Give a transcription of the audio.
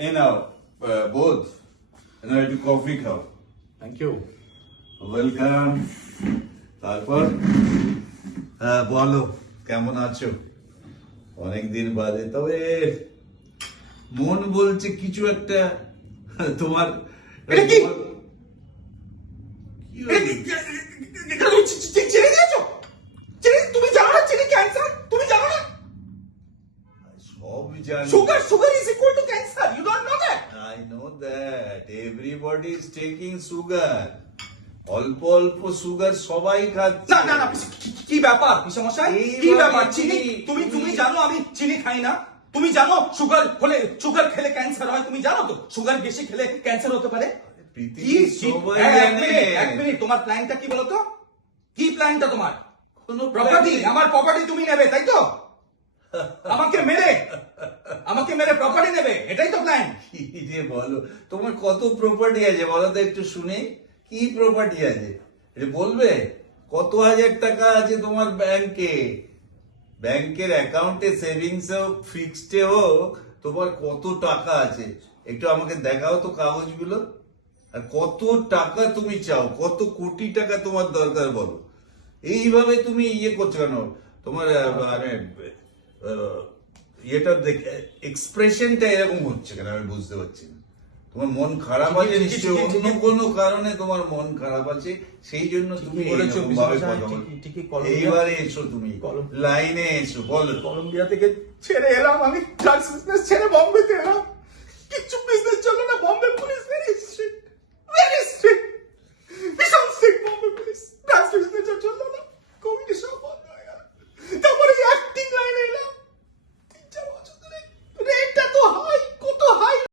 এই নাও বোধ, নাও একটু কফি খাও। Thank you. ওয়েলকাম। তারপর বলো কেমন আছো? অনেকদিন বাদে, তবে মন বলছে কিছু একটা তোমার। এটা কি? কি হয়েছে? চিনি দিয়েছো? চিনি তুমি জানো না চিনি ক্যান্সার? তুমি জানো না? সব জানি। Sugar is equal to cancer. You don't know that? I know that everybody is taking sugar. অল্প অল্প সুগার সবাই খাচ্ছে। না না না, কি ব্যাপার পিসমশাই? কি ব্যাপার? চিনি তুমি জানো আমি চিনি খাই না? তুমি জানো সুগার খেলে ক্যান্সার হয়? তুমি জানো তো সুগার বেশি খেলে ক্যান্সার হতে পারে? পৃথিবীর সবাই এক জানে। মিনিট, তোমার প্ল্যানটা কি বলো তো? কি প্ল্যানটা তোমার? কোনো প্রপার্টি, আমার প্রপার্টি তুমি নেবে, তাই তো? আমাকে মেরে প্রপার্টি নেবে, এটাই তো প্ল্যান? কি যে বলো, তোমার কত প্রপার্টি আছে বলো তো একটু শুনে। কি প্রপার্টি আছে এটা বলবে? কত হাজার টাকা আছে তোমার ব্যাংকে? ব্যাংকের অ্যাকাউন্টে, সেভিংস হোক ফিক্সডে হোক, তোমার কত টাকা আছে একটু আমাকে দেখাও তো কাগজগুলো। আর কত টাকা তুমি চাও, কত কোটি টাকা তোমার দরকার বলো। এইভাবে তুমি ইয়ে করছো কেন? তোমার মানে ইয়েটা দেখে এক্সপ্রেশনটা এরকম হচ্ছে কেন আমি বুঝতে পারছি না। তোমার মন খারাপ আছে নিশ্চয়ই, অন্য কোনো কারণে তোমার মন খারাপ আছে, সেই জন্য তুমি বলেছো, এরকম ভাবে বিশাল কথা সাহেব, বলছো। ঠিকই কলম্বিয়া- এইবারে এসো তুমি লাইনে এসো, বলো। কলম্বিয়া থেকে ছেড়ে এলাম আমি, ড্রাগস বিজনেস ছেড়ে বম্বেতে এলাম। কিচ্ছু বিজনেস চললো না, বম্বে পুলিশ